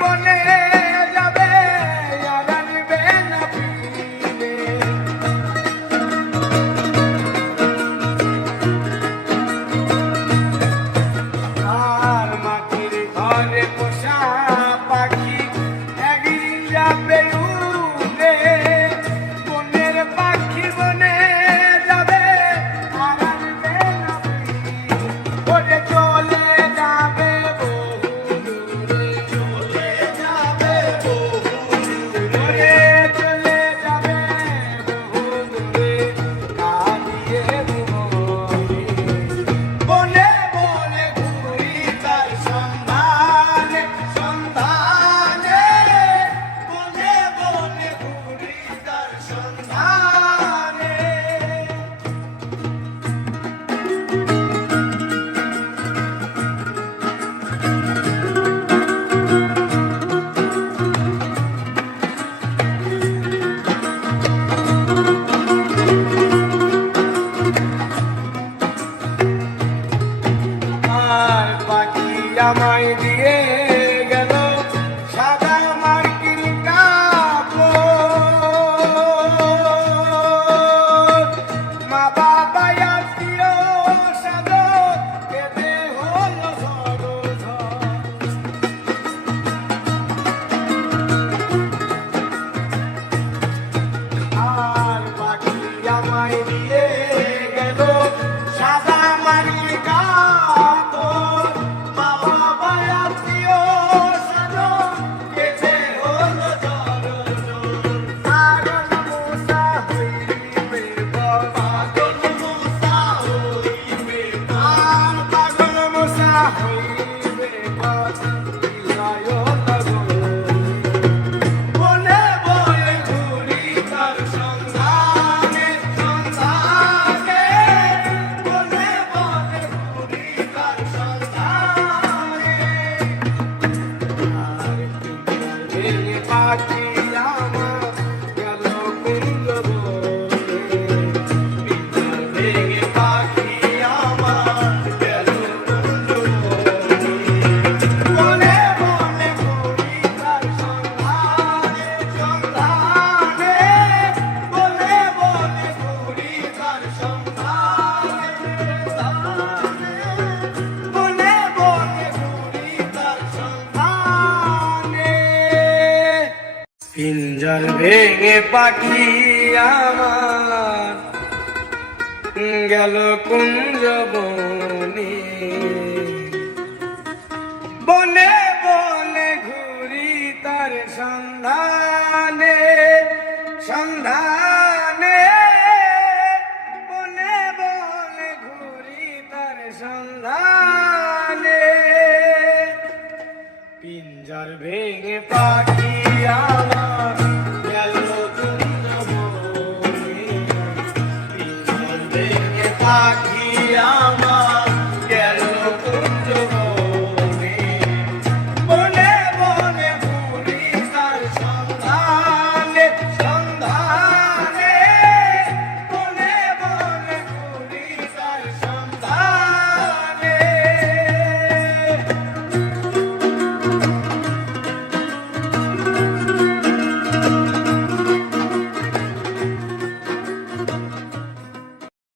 বনে যাবে আর আনবে না ফিরে। আর মাটির ঘরে পোষা পাখি একদিন যাবে উড়ে। বনের পাখি বনে যাবে আর আনবে না ফিরে। ওরে চলে যাবে বহু দূরে, চলে যাবে বহু দূরে, চলে যাবে বহু দূরে, কাঁদিয়ে মনে। বনে বনে ঘুরি তার সন্ধানে, সন্ধানে, বনে বনে ঘুরি তার সন্ধানে। আর পাখি আমায় দিয়ে গেল সাদা মার্কিন কাপড়। মা বাবা আত্মীয় স্বজন কেঁদে হলো ঝড়। আর পাখি আমায় দিয়ে গেল সাদা মার্কিন কাপড়। মা বাবা আত্মীয় স্বজন কেঁদে হলো ঝড়। পাগল মূসা হইবে বল, পাগল মূসা হইবে বল, পাগল মূসা হইবে বল, বিলয় বনে বনে ঘুরি তার সন্ধানে, সন্ধানে, বনে বনে ঘুরি তার সন্ধানে। আর ভেঙে পাখি আমার গেল কুঞ্জ বনে, ভেঙে পাখি আমার গেল কুঞ্জ বনে। বনে বনে ঘুরি তার সন্ধানে, সন্ধানে, বনে বনে ঘুরি তার সন্ধানে, সন্ধানে, বনে বনে ঘুরি তার সন্ধানে। পিঞ্জর ভেঙে পাখি আমার গেল কুঞ্জ বনে। বনে বনে ঘুরি তার সন্ধানে, সন্ধানে, বনে বনে ঘুরি তার সন্ধানে। পিঞ্জর ভেঙে পাখি আমার